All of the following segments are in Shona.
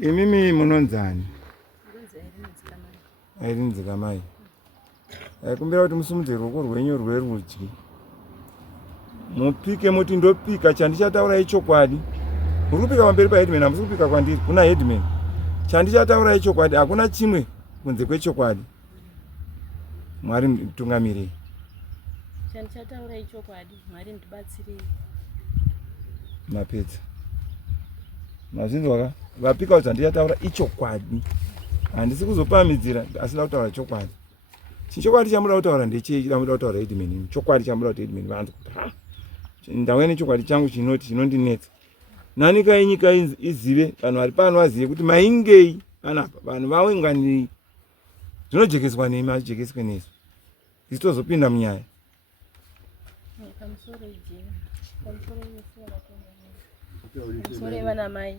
Imimi munonzani? Airinzika mai. Kumbira kuti musumudze ruoko rwenyu rwerudyi. Mupike muti ndopika chandichataura ichokwadi. Muri kupika pamberi paheadman, hamusi kupika kwandiri. Kuna headman. Chandichataura ichokwadi, hakuna chimwe kunze kwechokwadi. Mwari mutungamirei. Chandichataura ichokwadi, Mwari ndibatsirei. Mapedza. Mazvinzwa ka? Vapika kuti chandichataura ichokwadi. Handisi kuzopamidzira, asi ndauta kutaura chokwadi. Chichokwadi chamuda kutaura ndechechi, ndamuda kutaura headman. Chokwadi chamuda kuti headman vanze kuti ha. Ndauya chokwadi changu chinondinetsa. Nani kai nyika izive, vanhu vari pano vazive kuti maingei panapa, vanhu vaungani zvinojekeswa nei, majekeswe nesu. Tisitozopinda munyaya. Pamusoro vana mai.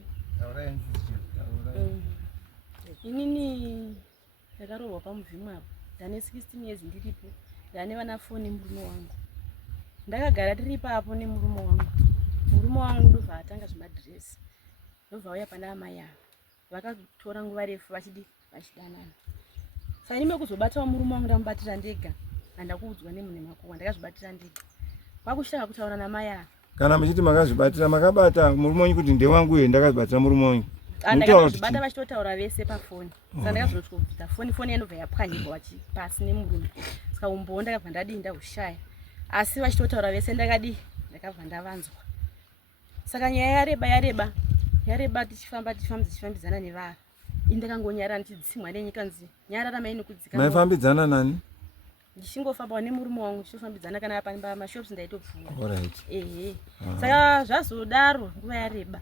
Inini ndakarohwa pamuvhimwapo. Ndane 16 years ndiripo. Ndane vana 4 nemurume wangu. Ndakagara tiri papo nemurume wangu. Murume wangu ndobva atanga zvemadhiresi. Ndobva auya pana amai avo. Vakatora nguva refu vachidanana. Saka ndime kuzobatawo murume wangu ndamubatira ndega. Handakuudzwa nemunhu makuwa, ndakazvibatira ndega. Kwakushaka kutaura namai avo. Kana muchiti makazvibatira, makabata murume wangu kuti ndewangu uye ndakazvibatira murume wangu. Ndakazvibata vachitotaura vese pafoni. Saka ndakazotobvita foni yanobva yapwanyirwa pasi nemurume. Saka umbowo ndakabva ndadii ndahushaya. Asi vachitotaura vese ndakabva ndavanzwa. Saka nyaya yareba tichifambidzana nevava. Indakangonyara ndichitsimwa nenyika nzi nyarara maini kudzika. Maifambidzana nani? Ndichingofamba nemurume wangu ndichifambidzana kana pamashops ndaitopfuura. Alright. Saka zvazodaro nguva yareba.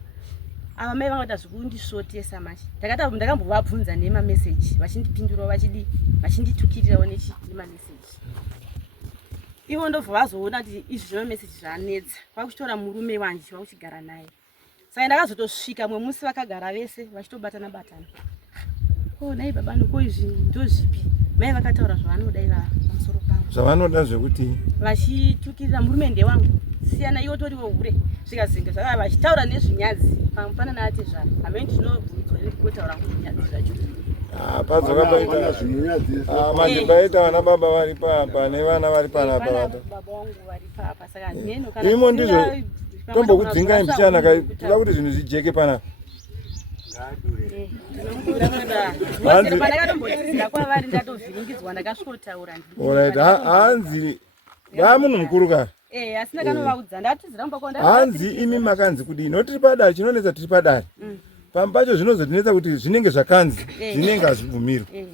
Ava mai vangada zvekundisvotesa machi. Ndakambovabvunza nemameseji vachindipindurawo vachinditukirirawo nemameseji. Ivo ndobva vazoona kuti izvi zvemameseji zvanetsa. Kwakuchitora murume wanje kwakuchigara naye. Saka ndakazotosvika mwe musi vakagara vese vachitobatana. Nai baba ndiko izvi ndozvipi? Mai vakataura zvavanoda iva pamusoro pangu. Zvavanoda zvekuti vachitukirira murume ndewangu. Siyana iwo toriwo hure. Zvikazinga zvaka vachitaura nezvinyadzi. Pamupana naati zvaro. Amene ndinobvunzwa ndikotaura nezvinyadzi zvacho. Padzoka paita zvinyadzi. Madimbaita vana baba vari papa nevana vari panapa. Baba wangu vari papa. Saka neno kana imo ndizvo tombokudzingai mbichana toda kuti zvinhu zvijeke panapa. Hanzi vamunhu mukuru kare. Hanzi imi makanzi kudii noti tiri padare chinonetsa tiri padare. Pamwe pacho zvinozotinetsa kuti zvinenge zvakanzi zvinenge hazvibvumirwi.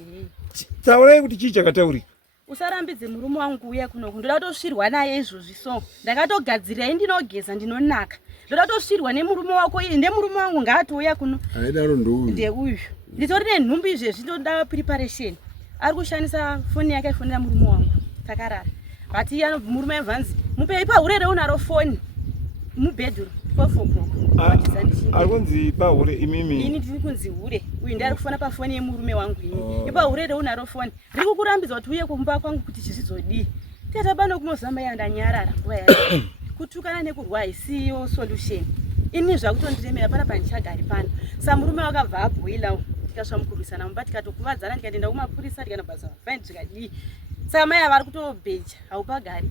Taurai kuti chii chakataurika. Usarambidze murume wangu uya kuno ndoda kutosvirwa naye izvozvi so. Ndakatogadzira ndinogeza ndinonaka. Ndoda kutosvirwa nemurume wako iye ndemurume wangu ngaatouya kuno. Aidaro ndouyu. Ndeuyu. Nditori nenhumbu izvezvi ndoda preparation. Ari kushandisa foni yake ifonera murume wangu. Takarara. Bati yana murume evhanzi. Mupei paurere unaro foni. Mubedroom 12 o'clock. Arikunzi pahure imimi. Ini ndiri kunzi hure. Uyu ndari kufona pafoni yemurume wangu ini. Ipa urere unaro foni. Riri kukurambidzwa kuti uye kumba kwangu kuti chizizodii. Tata bano kumozama yandanyarara nguva yacho. Kutukana nekurwa isiyo solution. Ini zvakutondiremera pana pandichagari pano. Saka murume wakabva abhuila tikasva mukurwisana mumba tikatokuvadzana ndikaenda kumapurisa tikanobvaza fine tikadii. Saka mai ava vari kutobheja haupagari.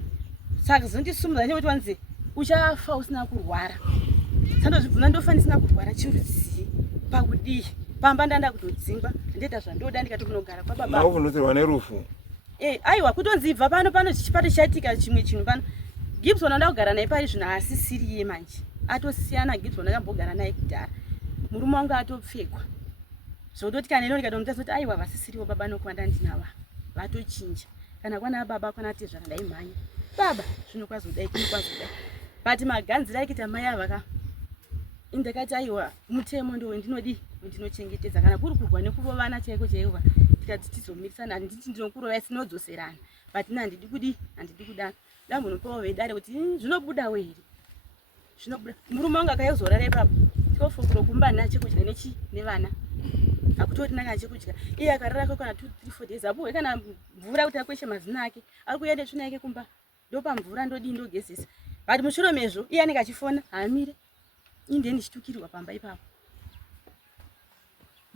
Saka zondisumudza nekuti wanzi uchafa usina kurwara. Sandozvibvuna ndofanisina kurwara chirudzii pakudii. Pamba ndanda kutodzingwa ndeta zvandoda ndikatokunogara kwa baba. Mauvundutsirwa nerufu. Aiwa kutonzibva pano chichipati chatika chimwe chinhu pano. Gibson ndakugara naye pari zvino asisiriye manje. Atosiyana Gibson ndakambogara naye kudhara. Murume wangu atopfekwa. Zvototi kana ino ndikatomutsa kuti aiwa vasisiriwo baba nokwanda ndinava. Vatochinja. Kana kwana baba kwana ati zvakadai mhanya. Baba zvino kwazodai kwazodai. But maganzira ekita mai avaka. Indakati aiwa mutemo ndo ndinochengetedza kana kuri kurwa nekurovana chaiko chaiko tikati tizomirisana handiti ndinokurova sinodzoserana but handidi kudana dambonopawo veidare kuti zvinobuda weri zvinobuda murume wangu akayozorara ipapo tofukuro kumba nachekudya nevana akutorina kana chekudya iye akarara kana 2-3-4 days apo kana mvura kuti akweshe mazina ake ari kuenda tsvina yake kumba ndopamvura ndodii ndogezesa but mushure mezvo iye anenge achifona haamire inde ndichitukirwa pamba ipapo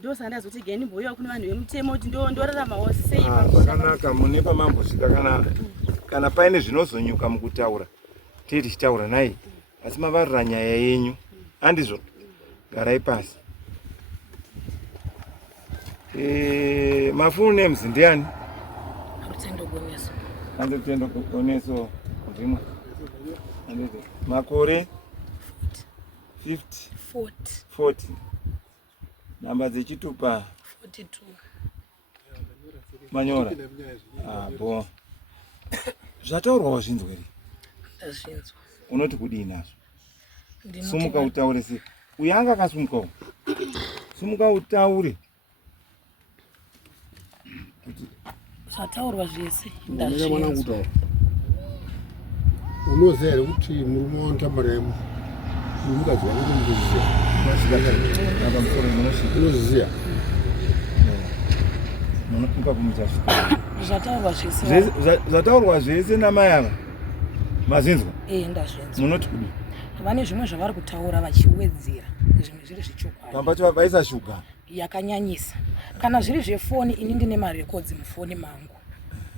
ndosaka ndazoti gani mboyo kune vanhu vemutemo kuti ndoraramawo sei zvakanaka mune pamambosvika kana paine zvinozonyuka mukutaura tei tichitaura naye asi mavarira nyaya yenyu handizvo garai pasi mafull names ndiani Anditendo Goneso ndimwe makore 50 40 namba dzechitupa 42 manyora bo zvataurwawo zvinzwa ri ndazvinzwa unoti kudii nazvo sumuka utaure sei uyo anga akasumukawo sumuka utaure zvataurwa zvese ndazvinzwa unoziva here kuti murume wanotambaremo mukadzi wangu unoziva zvataurwa zvese namai ava mazvinzwa ndazvinzwa munoti kudi vane zvimwe zvavari kutaura vachiwedzera zvimwe zviri zvechokwadi pamba cho vaisa shuga yakanyanyisa kana zviri zvefoni ini ndine marekodzi mufoni mangu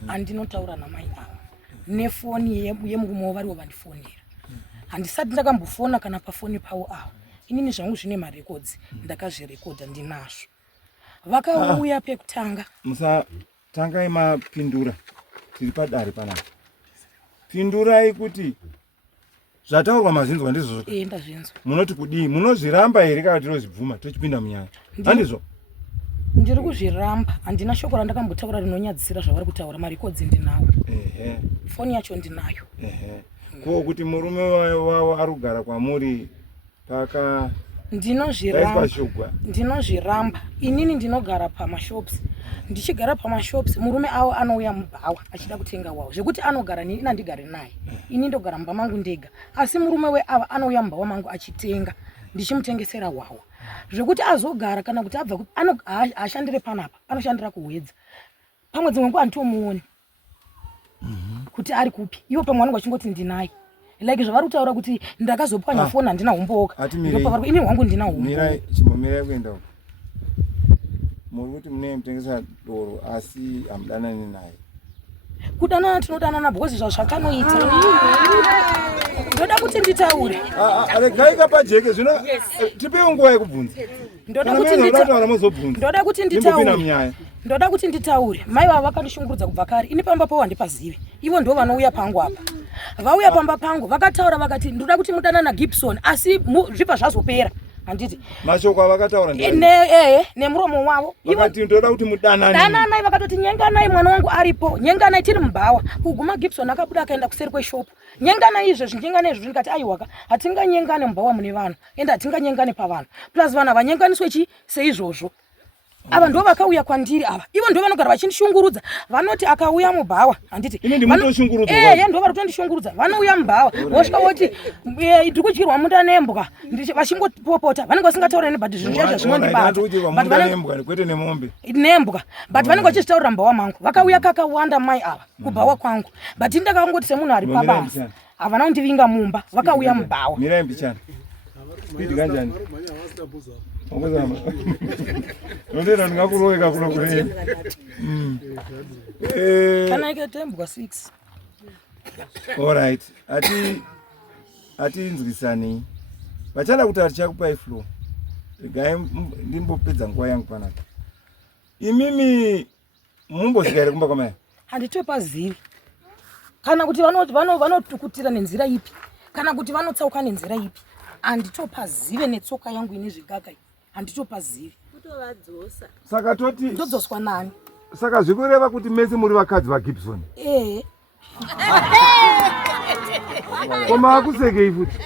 andinotaura namai ava nefoni yemurume wavariwo vandifonera handisati ndakambofona kana pafoni pavo avo inini zvangu zvine marekodzi ndakazvirekodha ndinazvo vakauya pekutanga musatangai mapindura tiri padare panapa pindurai kuti zvataurwa mazvinzwa ndizvo ndazvinzwa munoti kudii munozviramba here kana tinozvibvuma tochipinda munyaya handizvo ndiri kuzviramba handina shoko randakambotaura rinonyadzisira zvavari kutaura marekodzi ndinawo foni yacho ndinayo ko kuti murume wavo ari kugara kwamuri paka ndinozviramba inini ndinogara pamashops ndichigara pamashops murume avo anouya mubhawa achida kutenga wavo zvekuti anogara neni inandigare naye ini ndogara mumba mangu ndega asi murume weava anouya mubhawa mangu achitenga ndichimutengesera wawa zvekuti azogara kana kuti abva ashandire panapa anoshandira kuhwedza pamwe dzimwe nguva handitomuoni kuti ari kupi ivo pamwe vanenge vachingoti ndinaye like zvavari kutaura kuti ndakazopwanya foni handina homboka ini hwangu ndina homboka chimbomirai kuenda uko muri kuti mune mutengesa doro asi hamudanani naye kudanana tinodanana bhozi zvazvakanoita ndoda kuti nditaure regaika pajeke zvino tipeiwo nguva yekubvunza ndoda kuti nditaure mai vava vakandishungurudza kubva kare ini pamba pavo handipazive ivo ndo vanouya pangu apa vauya pamba pangu vakataura vakati ndoda kuti mudanana Gibson asi zvibva zvazopera handiti mashoko avakataura nemuromo wavo vakati ndoda kuti mudananai vakatoti nyenganai mwana wangu aripo nyenganai tiri mubhawa kuguma Gibson akabuda akaenda kuseri kweshopu nyenganai izvezvi nyenganai izvezvi ndikati aiwaka hatinganyengane mubhawa mune vanhu ende hatinganyengane pavanhu plus vanhu havanyenganiswe chi seizvozvo ava ndo vakauya kwandiri ava ivo ndo vanogara vachindishungurudza vanoti akauya mubhawa handiti ndo vari kutondishungurudza vanouya mubhawa vosvika voti ndiri kudyirwa munda nembwa vachingopopota vanenge vasingataurani but zvinhu zvezvo zvinondibata nembwa but vanenge vachizvitaurira mubhawa mangu vakauya kakawanda mai ava kubhawa kwangu but indakangoti semunhu ari pabasa havana kundivinga mumba vakauya mubhawa nondera ndingakuroveka kuno kure kana ikatembwa 6 alright atiinzwisanei vachada kuti hatichakupai flow regai ndimbopedza nguva yangu panapa imimi mumbosvika here kumba kwamai handitopazivi kana kuti vanotukutira nenzira ipi kana kuti vanotsauka nenzira ipi handitopazive netsoka yangu ine zvigaga handitopazivi saka toti ndodzoswa nani saka zvikureva kuti mese muri vakadzi vaGibson koma akusekei futi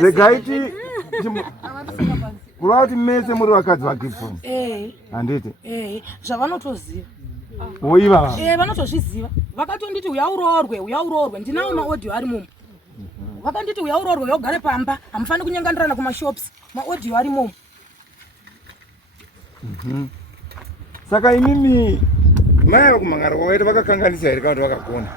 regaiti kureva kuti mese muri vakadzi vaGibson handiti zvavanotoziva oiva vanotozviziva vakatonditi uyauroorwe ndinawo maaudio ari mumo vakanditi uyauroorwe yogare pamba hamufani kunyenganirana kumashops maaudio ari momo saka imimi mai ava kumhangarira kwakaita vakakanganisa here kana kuti vakagona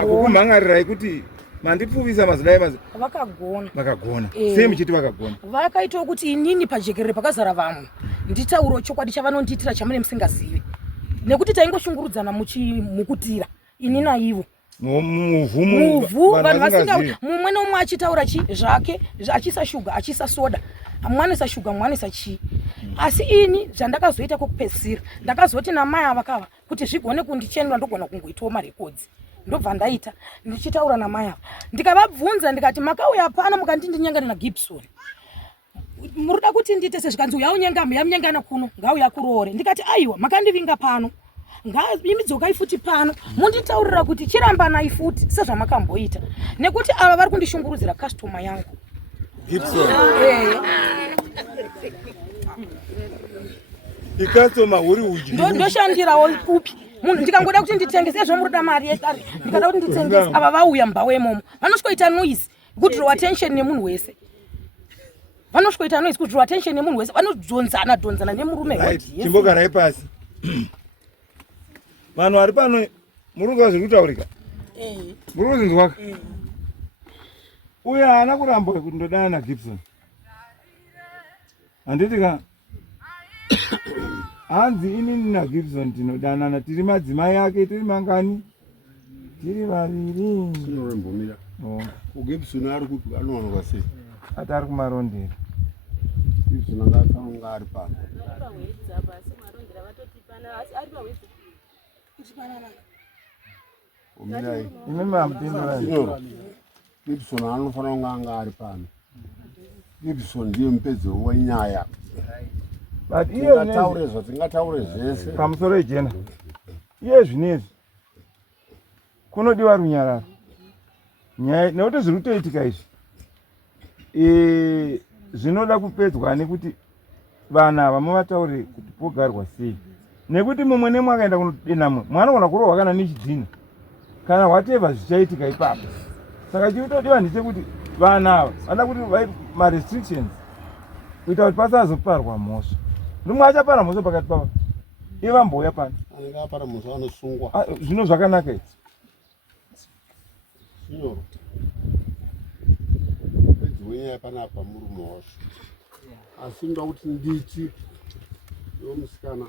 kukumhangarirai kuti mandipfuvisa mazina vakagona vakagona sei muchiti vakagona vakaitawo kuti inini pajekerere pakazara vamwe nditauro chokwadi chavanondiitira chamune musingazivi nekuti taingoshungurudzana mukutira ini naivo muvhu vanhu vasinga mumwe nomwe achitaura zvake achisa shuga achisa soda mwanisa shuga mwanisa chii asi ini zvandakazoita kwokupedzisira ndakazoti namai avakava kuti zvigone kundichenura ndogona kungoitawo marekodzi ndobva ndaita ndichitaura namai ava ndikavabvunza ndikati makauya pano mukandindinyengana naGibson murida kuti ndiite sezvikanzi uya unyengama yamunyengana kuno ngauya kuroore ndikati aiwa makandivinga pano ngaimidzokai futi pano munditaurira kuti chirambanai futi sezvamakamboita nekuti ava vari kundishungurudzira kastoma yangu Gibson ikastoma uri uji ndoshandirawo kupi munhu ndikangoda kuti nditengese zvomurida mari yekare ndikada kuti nditengese ava vauya mumba wemomo vanosvikoita noise kudhiraw attention nemunhu wese vanosvikoita noise kudhiraw attention nemunhu wese vanodzonzana nemurume wadi chimbogarai pasi vanhu vari pano muri kuzwa zviri kutaurika muri kuzinzwaka uye haana kurambwa kuti ndodana naGibson handitika hanzi inini naGibson tinodanana tiri madzimai ake tiri mangani tiri vaviri sinorembomira uGibson ari kuti anowanikwa sei ati ari kumarondera Gibson angafanonga ari pano imimi hamupindura Gibson anofanira kunga anga ari pano Gibson ndiye mupedzero wenyaya tingataure zvese pamusoro ejena iye zvinezvi kunodiwa runyararo nyaya nekuti zviri kutoitika izvi zvinoda kupedzwa nekuti vanhu ava muvataure kuti pogarwa sei nekuti mumwe nemwe akaenda kunodinamwe mwanogona kurohwa kana nechidhina kana whatever zvichaitika ipapo saka chirikutodiwa ndechekuti vanhu ava vada kuti marestrictions kuita kuti pasazoparwa mhosva rumwe achapara mhosva pakati pavo iye vambouya pano anenge apara mhosva anosungwa zvino zvakanaka izvi sinyoro pedzi wenyaya panapa murume wasvo asi ndoda kuti nditi iwo musikana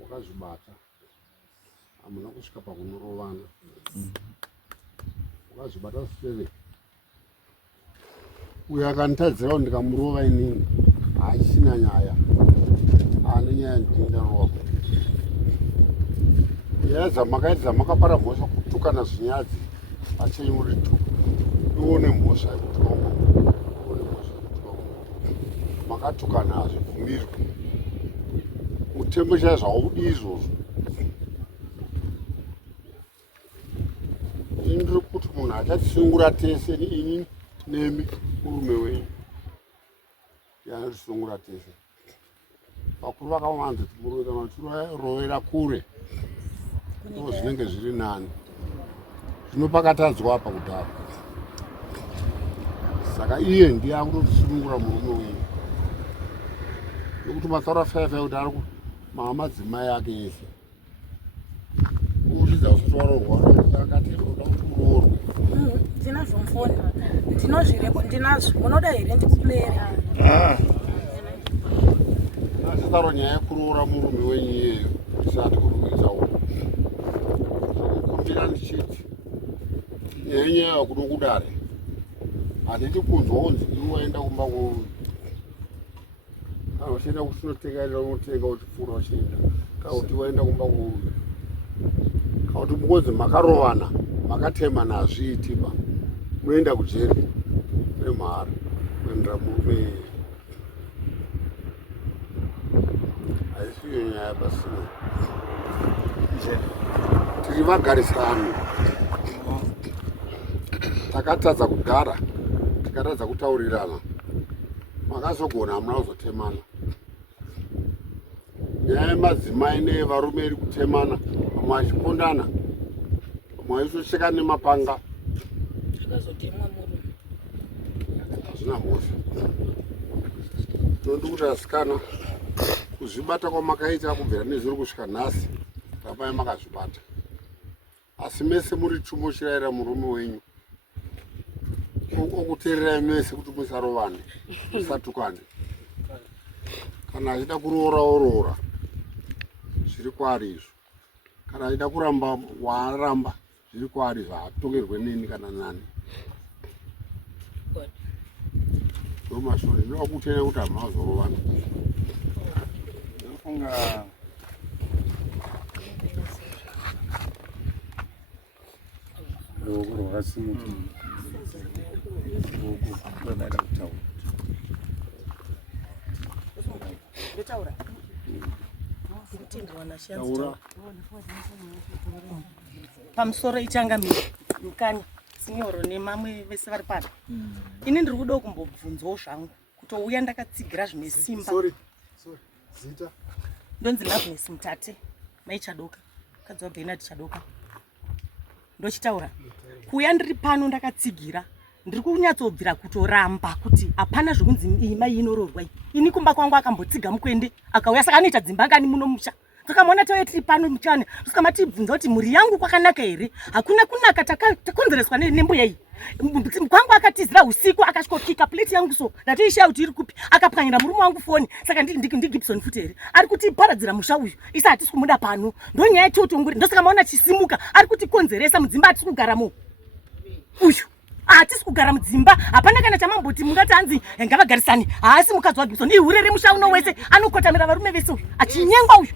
wakazvibata hamuna kusvika pakunorovana wakazvibata seve uyo akanditadzira kuti ndikamurova inini haachisina nyaya ane nyaya ndindarova nyaya dzamakaiti dzamakapara mhosva kutukana zvinyadzi pachenyu muri tuku ione mhosva yekutuka makatukana hazvibvumirwi mutemo chai zvaudi izvozvo ini ndiri kuti munhu achatisungura tese ini nemi murume wenyu yanotisungura tese vakuru vakavanza tirovera kure ndo zvinenge zviri nani zvinopakatadzwa apa kudhara saka iye ndiye akutotisungura murume wenyu nekuti matsaura 5 kuti ari madzimai ake ese uridza kuti warorwa akati roda kuti uroorwe ndinazvo mfoni ndinozvireko ndinazvo munoda here ndikupulere asidaro nyaya yekuroora murume wenyu iyeyo isati kurumisawo sakukumbira ndichiti nyaya nyaya kuno kudare handiti kunzwa kunzi iwaenda kumba uchienda kusinotengaira unotenga uchipfuura uchienda kana kuti waenda kumba kuuya kana kuti mukonzi makarovana makatemana hazviitiba munoenda kujeri nemhara kuendera murume haisiyo nyaya pasino tiri vagarisano takatadza kugara tikatadza kutaurirana makazogona hamuna kuzotemana nyaya yemadzimai nevarume iri kutemana vamwe vachikondana vamwe vachisocheka nemapanga hazvina mhosva ndondi kuti asikana kuzvibata kwamakaita kubvira nezviri kusvika nhasi rapai makazvibata asi mese muri chumo chirayira murume wenyu okuteerera mese kuti musarovane musatukane kana achida kuroora zviri kwaari izvo kana achida kuramba waaramba zviri kwaari zvaatongerwe neni kana nani ndomashore ndovakutenya kuti hamazorovana ndofunga ruoko rwakasimuka ndoda kutaura taura pamusoro ichangamiro mukanya sinyoro nemamwe vese vari pano ini ndiri kuda kumbobvunzawo zvangu kutouya ndakatsigira zvine simba zita ndonzi Loveness Mutate maichadoka mukadzi waBernard Chadoka ndochitaura kuuya ndiri pano ndakatsigira ndiri kunyatsobvira kutoramba kuti hapana zvokunzi imba inororwa ini kumba kwangu akambotsiga mukwende akauya saka anoita dzimba ngani muno musha tokamona tauya tiri pano muchane tosakama tibvunza kuti mhuri yangu kwakanaka here hakuna kunaka takonzereswa nembuya iyi kwangu akatizira usiku akasvikokika pleti yangu so ndatoishiya kuti iri kupi akapwanyira murume wangu foni saka ndiGibson futi here ari kutiparadzira musha uyu isa hatisi kumuda pano ndonyaya yatiotonguri ndosaka maona chisimuka ari kutikonzeresa mudzimba hatisi kugaramo uyu hatisi kugara mudzimba hapana kana chamamboti mungati hanzi ngavagarisani haasi mukadzi waGibson ihurere musha uno wese anokotamira varume vese uyu achinyengwa uyu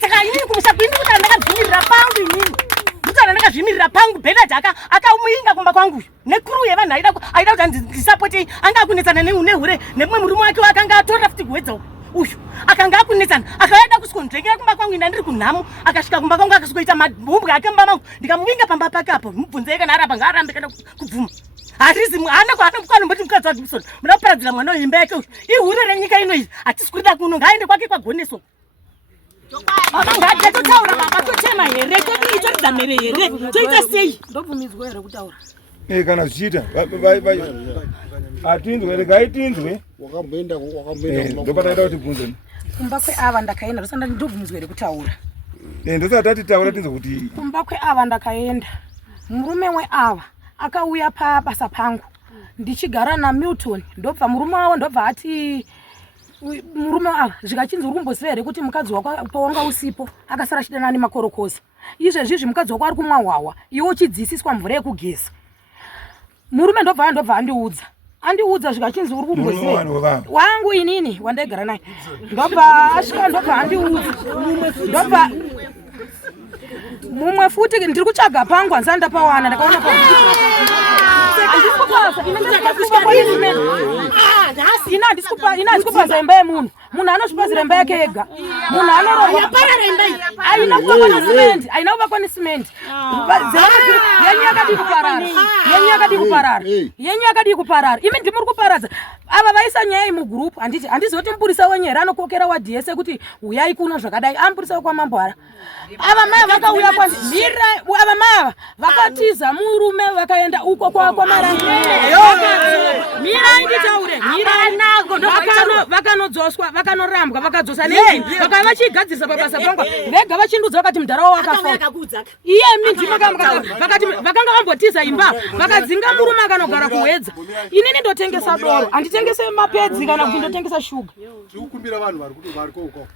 saka inini kumusha kuindi kuti andakazvimirira pangu inini nditara ndakazvimirira pangu Bernard akamuinga kumba kwangu uyu nekuru yevanhu aida kuti ndisapoti anga akunetsana nehure nemumwe murume wake wakanga atorera futi kuwedza uyu akanga akunetsana akaenda kusvikondengera kumba kwangu ina ndiri kunhamo akasvika kumba kwangu akasvikoita mabhumbwe ake mumba mangu ndikamuvinga pamba pake apo mubvunzei kana arapa ngaarambe kana kubvuma harizi hana kwaanomboti mukadzi waGibson muda kuparadzira mwana weimba yake uyu ihurere nyika ino iyi hatisi kurida kuno ngaaende kwake kwagoneso ngatotaura baba tochema here totoridza mere here toita sei ndobvumidzwa here kutaura kana zvichiita hatinzwe regai tinzwe wakamboenda ndopataida kuti bvunzeni kumba kweava ndakaenda ndosanda ndobvumidzwa here kutaura ndosati tatitaura tinzwe kuti kumba kweava ndakaenda murume weava akauya pabasa pangu ndichigara naMilton ndobva murume wavo ndobva ati murume ava zvikachinzi uri kumboziva here kuti mukadzi wako pawanga usipo akasara chidanani makorokoza izvezvizvi mukadzi wako ari kumwa hwawa iwe uchidzisiswa mvura yekugeza murume ndobva andiudza zvikachinzi uri kumboziva wangu inini wandaigara naye ndobva asvika ndobva andiudza ndobva mumwe futi ndiri kutsvaga pangu hanzani ndapawana ndakaona ina handisikupa imba yemunhu munhu anosvipazira imba yake ega munhu anoroaina kuvakwa nesimende yenyu yakadii kuparara imi ndimuri kuparadza ava vaisa nyaya mugurupu handizivi kuti mupurisa wenyu here anokokera wadhiese kuti uyai kuno zvakadai amupurisa wekwamambwara ava mai vakauya kwandimira ava mai ava vakatiza murume vakaenda uko kwamarangemirai vakanodzoswa vakanorambwa vakadzosa nei vakava vachigadzirisa pabasa pangwa vega vachindudza vakati mudhara wavo wakafa iyemi vakanga vambotiza imba vakadzinga murume akanogara kuwedza inini ndotengesa doro handitengese mapedzi kana kuti ndotengesa shuga tirikukumbira vanhu vari kwoukwako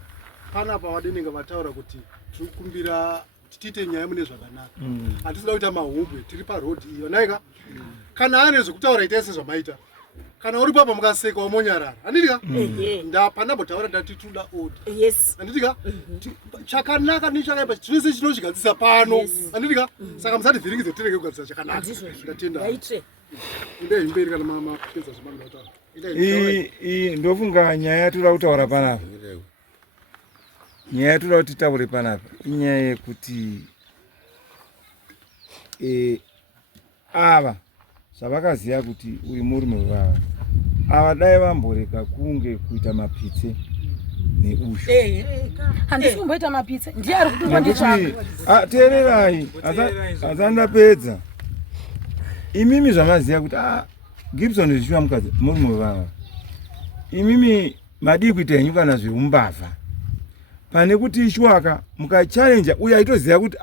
panapa vadenenga vataura kuti tirikukumbira tiite nyaya mune zvakanaka hatisida kuita mahumbwe tiri parodhi iyo naika kana ane zvekutaura itai sezvamaita kana uri papa mukaseka wamonyarara handitika panambotaura ndati toda order handitika chakanaka nechakaipa zvese chinochigadzisa pano handitika saka musativhiringidze kutereke kugadzisa chakanaka ndatenda endai mberi kana mapedza zvamanhu vataura iyi ndofunga nyaya yatoda kutaura panapa nyaya yatoda kuti taure panapa inyaya yekuti ava zvavakaziva kuti uyu murume wevava ava dai vamborega kunge kuita mapitse neushu handisi kumboita mapitse ndiye ari kutungwa nditsvaka teererai hazandapedza imimi zvamaziva kuti Gibson zvichiva mukadzi murume wevava imimi madii kuita henyu kana zveumbavha pane kuti ishwaka mukachallenja uye aitoziva kuti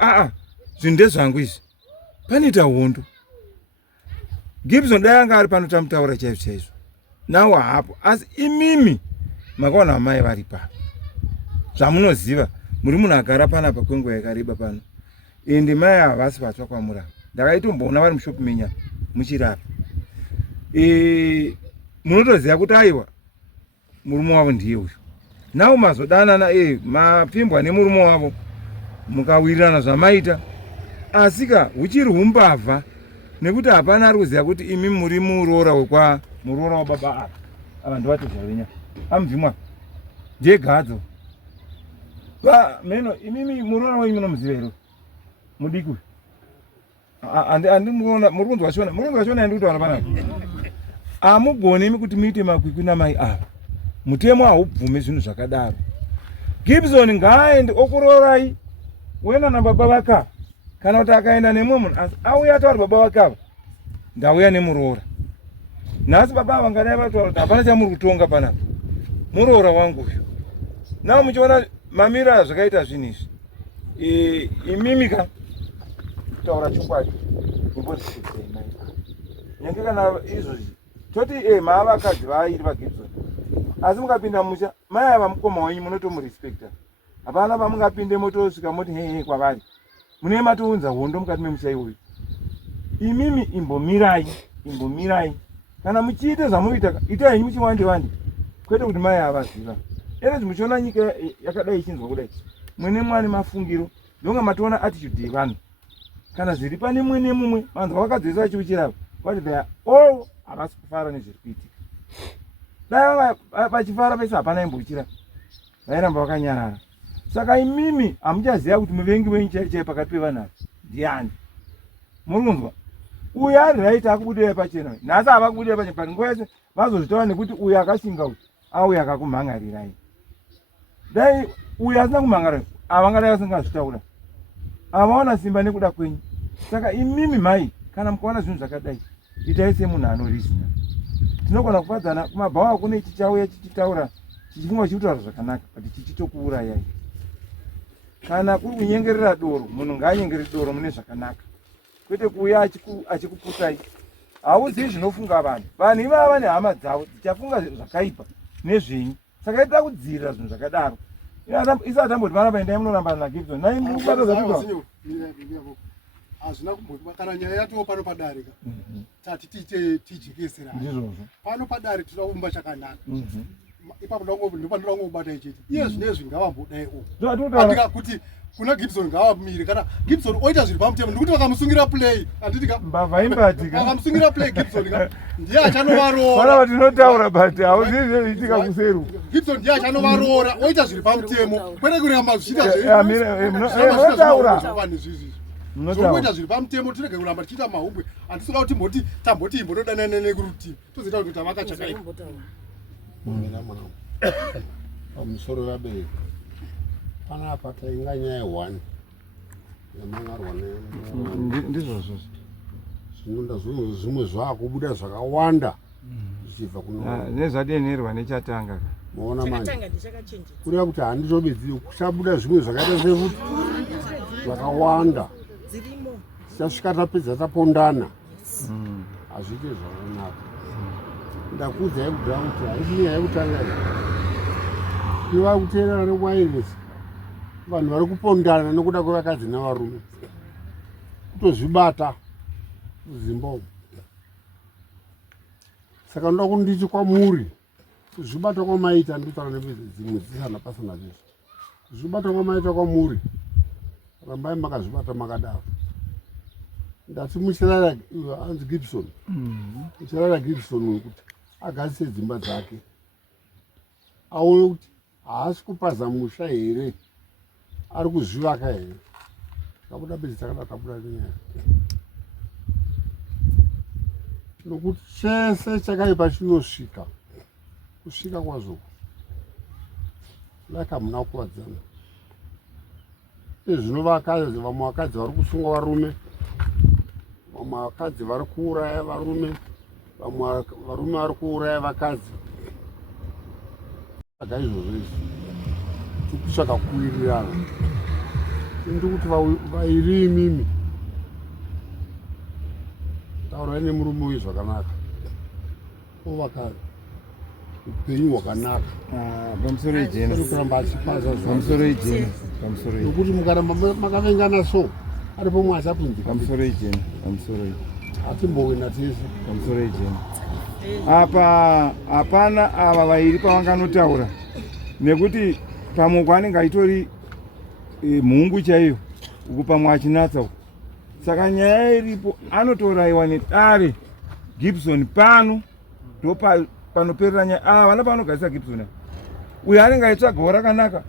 zvinhu ndezvangu izvi panoita hondo Gibson dai anga ari pano tamutaura chaizvo chaizvo nawo hapo, asi imimi makaona amai vari pano zvamunoziva, muri munhu agara panapa kwenguva yakareba pano, ende mai ava vasi vatsva kwamurava. Ndakaitomboona vari mushopi menya muchirapa. Munotoziva kuti aiwa murume wavo ndiye uyu. Nawo mazodanana mapfimbwa nemurume wavo mukawirirana zvamaita, asika huchiri humbavha nekuti hapana ari kuziva kuti imi muri muroora wekwa muroora wababa ava. Ava ndovatozvavenya amubvimwa ndiye gadzo meno. Imimi muroora wenyu munomuziva here mudiki uyu? Andimuona muri kunzwa shona, muri kunzwa shona yandikutaura panapa. Hamugoni imi kuti muite makwikwi namai ava. Mutemo haubvumi zvinhu zvakadaro. Gibson ngaaende okuroorai uenda nababa vakava, kana kuti akaenda nemumwe munhu asi auya ataura baba vakava ndauya nemuroora. Nhasi baba ava ngadai vataura kuti hapana chamuri kutonga panapa, muroora wangu uyu. Nawo muchiona mamiro azvakaita zvinhu izvi, imimika taura chokwadi mumbozvidzei mai nyange kana izvozvi toti maava akadzi vaairi vaGibson, asi mukapinda musha mai ava mukoma wenyu munotomurespekta. Hapana pamungapinde motosvika moti hehe kwavari, mune matounza hondo mukati memusha iwoyu. Imimi imbomirai kana muchiite zvamuita itai henyu muchiwande wande, kwete kuti mai avaziva. Ere muchiona nyika yakadai ichinzwa kudai, mwene mwani mafungiro ndonga matoona attitude yevanhu. Kana zviri pane mwene mumwe vanhu vakadzisa vachiuchirava kwati they are all havasi kufara nezviri kuitika. Dai vachifara pese hapana imbochira, vairamba vakanyarara. Saka imimi hamuchaziva kuti muvengi wenyu chaichai pakati pevanhu ava ndiani. Muri kunzwa? Uyu ari raiti akubudirai pachena, nhasi hava kubudirai pachena, but nguva yese vazozvitaura nekuti uyu akashinga uyu auya akakumhangarirai. Dai uyu asina kumhangarira havangadai vasingazvitaura, havaona simba nekuda kwenyu. Saka imimi mai kana mukaona zvinhu zvakadai itai semunhu anorizina. Tinogona kufadzana kumabhawa kune chichauya chichitaura chichifunga chichitaura zvakanaka but chichitokuurayai. Kana kuri kunyengerera doro, munhu ngaanyengerere doro mune zvakanaka, kwete kuuya achikuputai. Hauzivi zvinofunga vanhu. Vanhu ivava vane hama dzavo dzichafunga zvakaipa nezvenyu, saka ita kudzivirira zvinhu zvakadaro. Isati tamboti panapa endai munorambana naGibson nai mubata zvapika hazvina kumbotiwa kana nyaya yatiwo pano padarika tati tiite tijekesera pano padare tinoda kumba chakanaka. Ipapo ndopandinoda kungobata ichiti iye zvinezvi ngavambodai andika kuti kuna Gibson ngavamire, kana Gibson oita zviri pamutemo ndikuti vakamusungira play anditika mbavha imbatika vakamusungira play Gibson ndiye achanovaroora. Pana vatinotaura but hauzivi zviitika kuseru. Gibson ndiye achanovaroora oita zviri pamutemo kwete kuramba zvichita zvemunotaura zvokuita zviri pamutemo. Tirege kuramba tichiita mahumbwe hatisoda kuti tamboti imbotodanana nekurutivi tozoita kuti tavaka chakaipa. Pamusoro vabereki panapa tainga nyaya 1 yamangarwa ndizvozvo zvinoda zvimwe zvaakubuda zvakawanda zvichibva nezvadenherwa nechatanga. maona manje kureva kuti handitobedziwe kuchabuda zvimwe zvakaita sekuti zvakawanda tichasvika tapedza tapondana hazviite zvakanaka. Ndakuudzai kudhara kuti haisi nyaya yekutanga iva kuteerera newireless vanhu vari kupondana nekuda kwevakadzi navarume kutozvibata muZimbabwe. Saka ndoda kuti ndichi kwamuri kuzvibata kwamaita ndikutaura nedzimwe dzisina basa nazvo. Kuzvibata kwamaita kwamuri rambai makazvibata makadaro. Ndati muchirara anzi Gibson muchirara Gibson wekuti agadzise dzimba dzake aone kuti haasi kupaza musha here, ari kuzvivaka here. Tabuda bedzi takada tabuda nenyaya nokuti chese chakaipa chinosvika kusvika kwazvo like hamuna kuvadzana. Zvino vakadzi vamwe vakadzi vari kusunga varume, vamwe vakadzi vari kuuraya varume, vamwe varume vari kuuraya vakadzi. Saka izvozvo izvi tikutsvaka kuwirirana. Ndiri kuti vairi imimi taura vaine murume uyu zvakanaka ovaka upenyu hwakanaka pamusoro ijena uri kuramba achipasa pamusoro ijena pamusoro nokuti mukaramba makavengana so ari pomwe asapinzika pamusoro ijena pamusoro atimbowina tese pamusoro ijena apa hapana ava vairi pavanganotaura nekuti pamwe kwanenge aitori mhungu chaiyo uku pamwe achinatsa uku saka nyaya iripo anotouraiwa nedare Gibson pano ndo panoperera nyaya vana panogarisa Gibson uyo anenge aitsvagawo rakanaka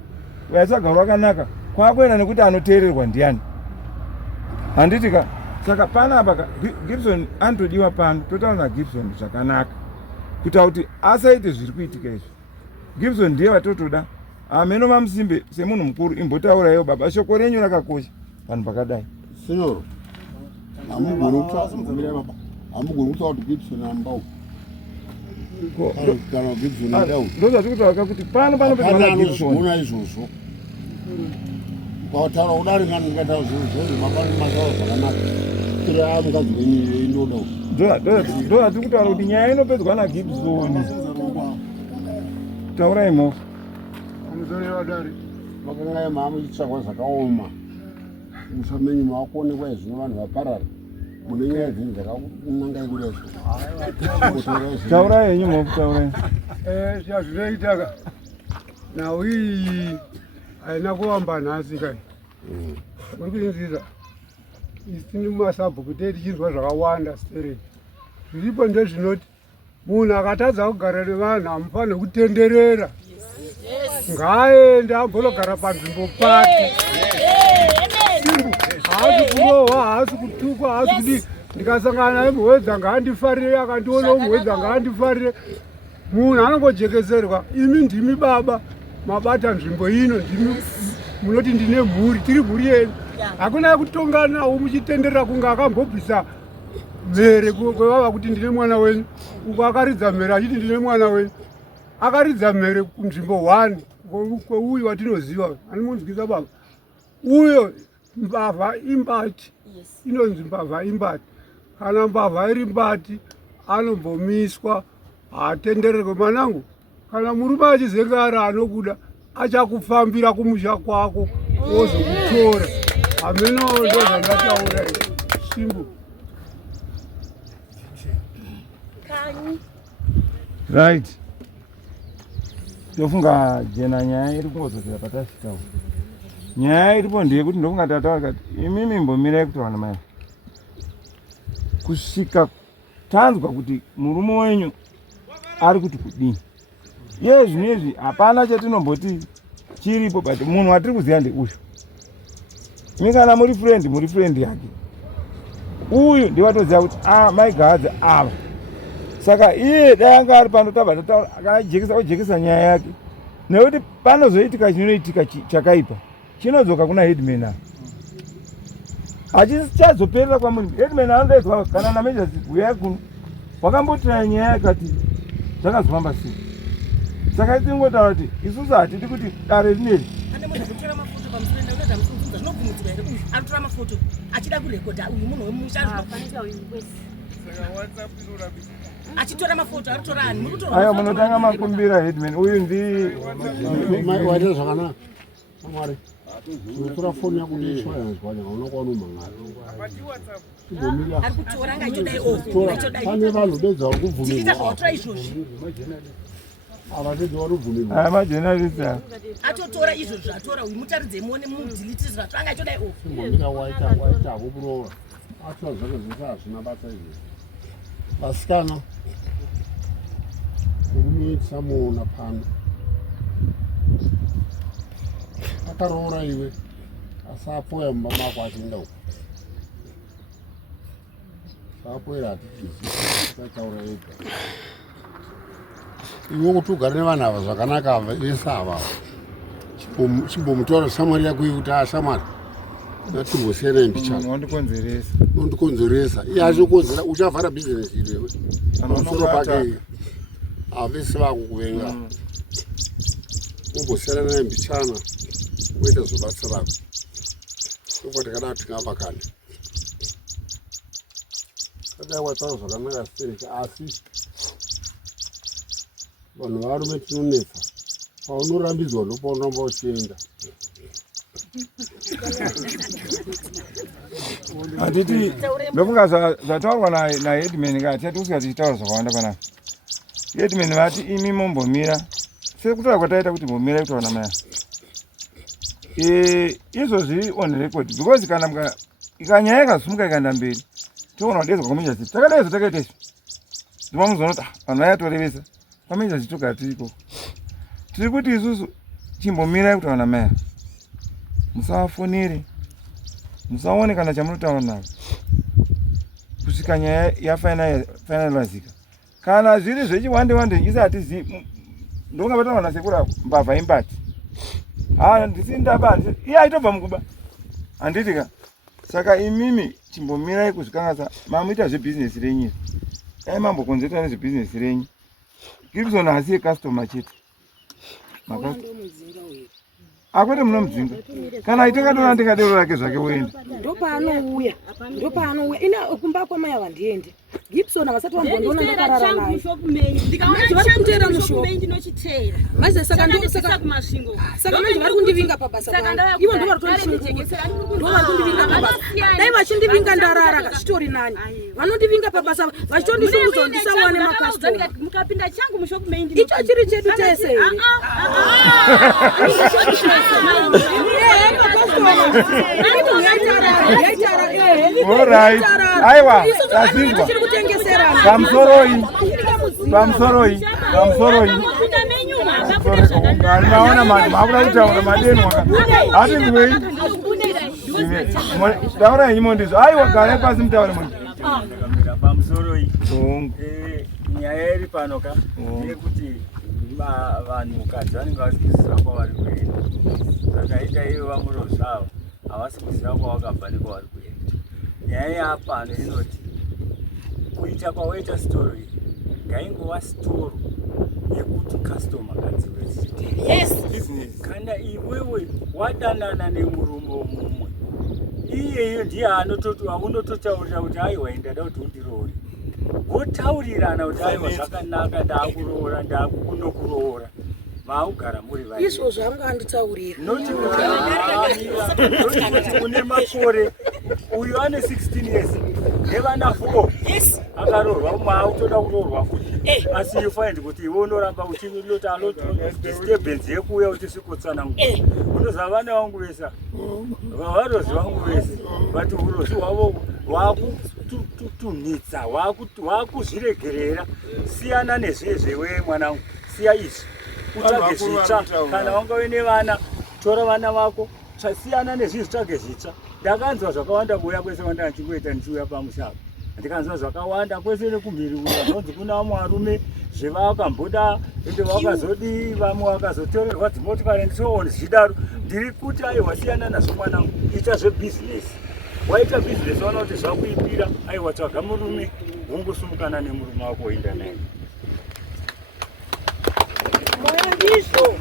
uyo aitsvagawo rakanaka kwakuenda nekuti anoteererwa ndiani handitika saka panapa Gibson anotodiwa pano totaura naGibson zvakanaka kuita kuti asaite zviri kuitika izvi Gibson ndiye vatotoda ameno mamusimbe semunhu mukuru imbotauraiwo baba shoko renyu rakakosha vanhu pakadai senoro hamugoni kutaura kuti Gibson ambau kana Gibson ndau ndozvati kutaura kuti pano panozvigona izvozvo ukataura kudari ngandingataura zvinhu mataura zvakanaka tira mukadzi wenyu indoda ndozvati kutaura kuti nyaya inopedzwa naGibson taurai mo makanga mamuchitsvagwa zvakaoma musamenyu makuonekwa zvino vanhu vaparara mune nyaya dzinhu dzakanangai kudai taurai henyu mokutaurai zvazvinoitaka nhau iyi haina kuvamba nhasi kai uri kuinzira isini mumasabhuku tichinzwa zvakawanda stereti zviripo ndezvinoti munhu akatadza kugara nevanhu hamufaniri kutenderera ngaende ambonogara panzvimbo pake haasi kurohwa haasi kutukwa haasi kudii ndikasangana naye muhwedza ngaandifarire akandionawo muhwedza ngaandifarire munhu anongojekeserwa imi ndimi baba mabata nzvimbo ino ndimi munoti ndine mhuri tiri mhuri yenu hakuna kutonganawo muchitenderera kunge akambobvisa mhere kwevava kuti ndine mwana wenyu uko akaridza mhere achiti ndine mwana wenyu akaridza mhere kunzvimbo 1 kweuyu watinoziva animunzwisa baba uyo mbavha imbati inonzi mbavha imbati kana mbavha iri mbati anombomiswa haatendererwe manangu kana murume achizengara anokuda achakufambira kumusha kwako ozokutora hameno ndozvandataura simbu right tofunga jena nyaya iri kungodzokera patasvika nyaya iripo ndeyekuti ndofunga tataura kati imimi mbomirai kutaura namai kusvika tanzwa kuti murume wenyu ari kuti kudii iye zvinezvi hapana chatinomboti chiripo but munhu watiri kuziva ndeuyu imi kana muri friend yake uyu ndivatoziva kuti maigadza ava saka iye dai anga ari pano tabva tataura akajekesa nyaya yake nekuti panozoitika chinoitika chakaipa chinodzoka kuna headman a hachichazoperera kwamunhu headman anodaizwa kana namejasi uyai kuno wakambotirai nyaya yakati zvakazofamba sei saka tingotaura kuti isusu hatidi kuti dare rineri anotora mafoto achida kurekodha uyu munhu wemusha achitora mafoto anotora hanhu aiwa munotanga makumbira headman uyu waita zvakanaka amwari unotora foni yako ndiiswayanzwanya unokwaunomangara pane vanhu bedza vari kubvumirwa ava bedza vari kubvumirwa majournalist atotora izvozvo atora uyu mutaridze muone mudhilitizira twanga chodai simbomira waitako kurova atora zvake zvese hazvina basa izvozvo vasikana murume tisamuona pano akaroora iwe asapoya mumba mako achienda uko sapoera hatitiataura ega iwe kuti ugare nevanhu ava zvakanaka ava vese avava chimbomutaura shamwari yako iye kuti shamwari natimbosiyana imbichana nondikonzeresa iye achikonzera uchavhara bhizinesi irewe pamusoro pake avese vakukuvenga umbosiyana naye mbichana uite zvobatsa rako ndokuti kana tingavakane dai wataura zvakanaka sereka asi vanhu varume tinonetsa paunorambidzwa ndopaunoramba uchienda Hatiti ndofunga zvataurwa naHeadman hatiti kusika tichitaura zvakawanda panapa. Headman vati imi mombomira sekutaura kwataita kuti mbomira kutaura maya. Izvozvi on record because kana ikanyaya ikasimuka ikaenda mberi toona kudedzwa kwamanja city takadaizo takaita izvo ndimamuzonoti vanhu vayatorevesa kwamanja city togara tiriko tiri kuti isusu chimbomirai kutaura namaya musawafonere musaone kana chamunotaura navo kusvika nyaya yafinalizika kana zviri zvechiwande isatizivi ndonga vataura nasekura mbavha imbati ndisindaba iye aitobva mukuba handitika saka imimi chimbomirai kuzvikangasa mamuita zvebhizinesi renyu dai mambokonzerwa nezvebhizinesi renyu Gibson hasi yekastoma chete akwete munomudzinga kana aitingatora ndingadero rake zvake uende ndopaanouya ina kumba kwamai havandiendi Gibson vasati vambondiona ndakarara naye ndikamutera mushopu maze saka manje vari kundivinga pabasa ivo ndo vari kundivinga pabasa dai vachindivinga ndarara kazvitori nani vanondivinga pabasa vachitondisungudza ndisawane makastoma icho chiri chedu tese Alright. Aiwa, tazizwa. Pamsoroi. Naona maakula itaura madeni waka. Ati ndiwei. Taura yenyu ndizvo. Aiwa gare pasi mutaure munhu. Pamsoroi. Nyaya iri panoka yekuti vanhu kadzi vanenge vasikuzira kwavari kuenda. Saka ita ivo vamuro zvavo havasi kuziva kwavakabva nekwavari kuenda. Nyaya yapano inoti kuita kwawaita sitoro iyi ngaingova sitoro yekuti kastoma ngadzive dzichitenga. Kana iwewe wadanana nemurume mumwe iyeyo ndiye aunototaurira kuti aiwa ndada kuti undiroore wotaurirana kuti aiwa zvakanaka ndakunokuroora maugara muri vai izvo zvamunganditaurira noti une makore uyu ane 16 years nevana 4 akaroorwa umwe autoda kuroorwa futi asi ifaindi kuti iwe unoramba uchinoti disturbance yekuuya uchisvikotsanangu unozava vana vangu vese vavarozi vangu vese but urozi hwavo hwakutunhitsa hwakuzviregerera siyana nezvezvewe mwanangu siya izvi utsvage zvitsva kana wanga uine vana tora vana vako siyana nezvizvi tsvage zvitsva ndakanzwa zvakawanda kuuya kwese kwandanga ndichingoita ndichiuya pamusava ndikanzwa zvakawanda kwese nekumhiri uya zvonzi kuna vamwe varume zvevaakamboda ende vakazodii vamwe vakazotorerwa dzimotikari ndisooni zvidaro ndiri kuti aiwa siyana nazvo mwanangu ita zvebhizinesi waita bhizinesi waona kuti zvakuipira aiwa tsvaga murume wongosumukana nemurume wako woenda naye moya ndizvo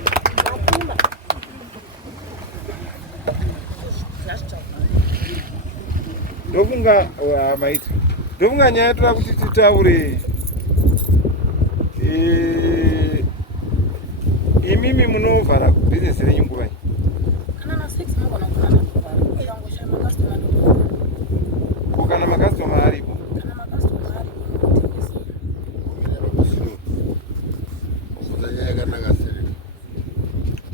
ndofunga maita ndofunga nyaya toda kuti titaure imimi munovhara bhizinesi renyu nguva kana makastoma aripo yakanaka sereka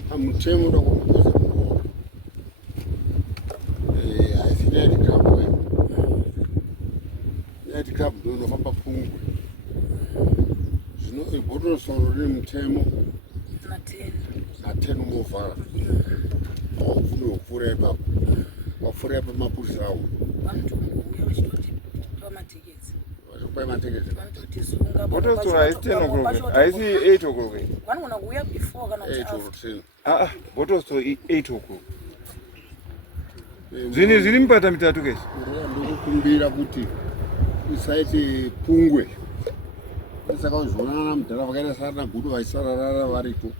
pamutemo uda kukuza muoro haisi nightclub we nightclub ndo inofamba pfungwe zvino ibhotosoro rine mutemo na10 umovhara haufuni wopfuura ipapo wapfuura ipapo mapurisa awo vachokupai mateketi botosoro haisi 10 o'clock haisi 8 o'clock vanogona kuuya before kana 8 botosoro 8 o'clock zvini zviri mipata mitatu keshe ndikukumbira kuti isaite pungwe saka uzvonana mudhara vakaita sarana gudu vaisararara variko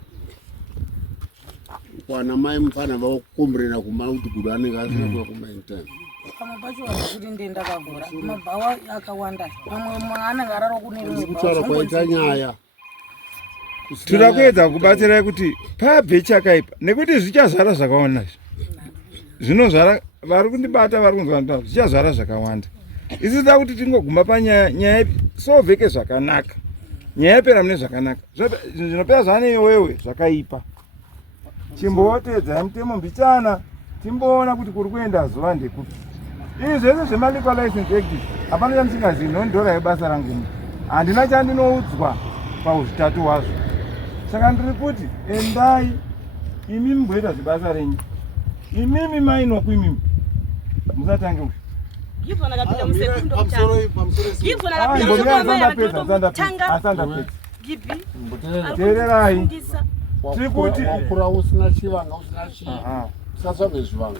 kwana mai mufana vakukomberera kumana kuti gudu anenge asina kuya kumainitime pamwe pacho hazvikuti ndendakavhura mabhawa akawanda mamwe anenge araro kune rimwe kutaura kwaita nyaya tinoda kuedza kubatsirai kuti pabve chakaipa nekuti zvichazvara zvakawanda zvinozvara vari kundibata vari kunzwa zvichazvara zvakawanda isida kuti tingoguma panyaya ipi sovheke zvakanaka nyaya yapera mune zvakanaka zvinopera zvane iwewe zvakaipa chimbotedzai mutemo mbichana timboona kuti kuri kuenda zuva ndekupi izvi zvese zvemaliquor license act hapana chamusingazivi nondora yebasa rangu handina chandinoudzwa pauzvitatu hwazvo saka ndiri kuti endai imi mumboita zvebasa renyu imimi mainokuimimi musatange uyu Gibson akapinda musekundu Gibson akapinda Gibi teererai tiri kuti wakura usina chivanga usina chii usatsvage zvivanga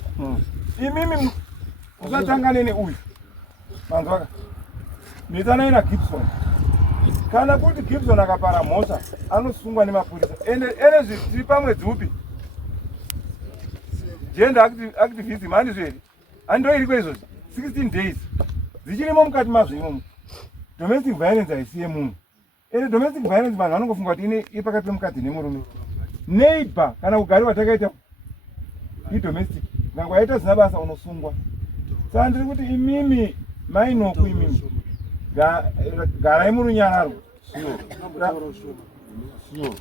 imimi musatangane neuyu manzwaka mhitanai naGibson kana kuti Gibson akapara mhosva anosungwa nemapurisa ene tiri pamwedzi upi gender activism handizveri handoiriko izvozvi 16 days dzichirimo mukati mazvo imomo domestic violence haisiye munhu ene domestic violence vanhu vanongofunga kuti ine pakati pemukadzi nemurume neighbor kana ugari watakaita idomestic ngango yaita zina basa unosungwa saka ndiri kuti imimi mainoku imimi garai murunyararo sio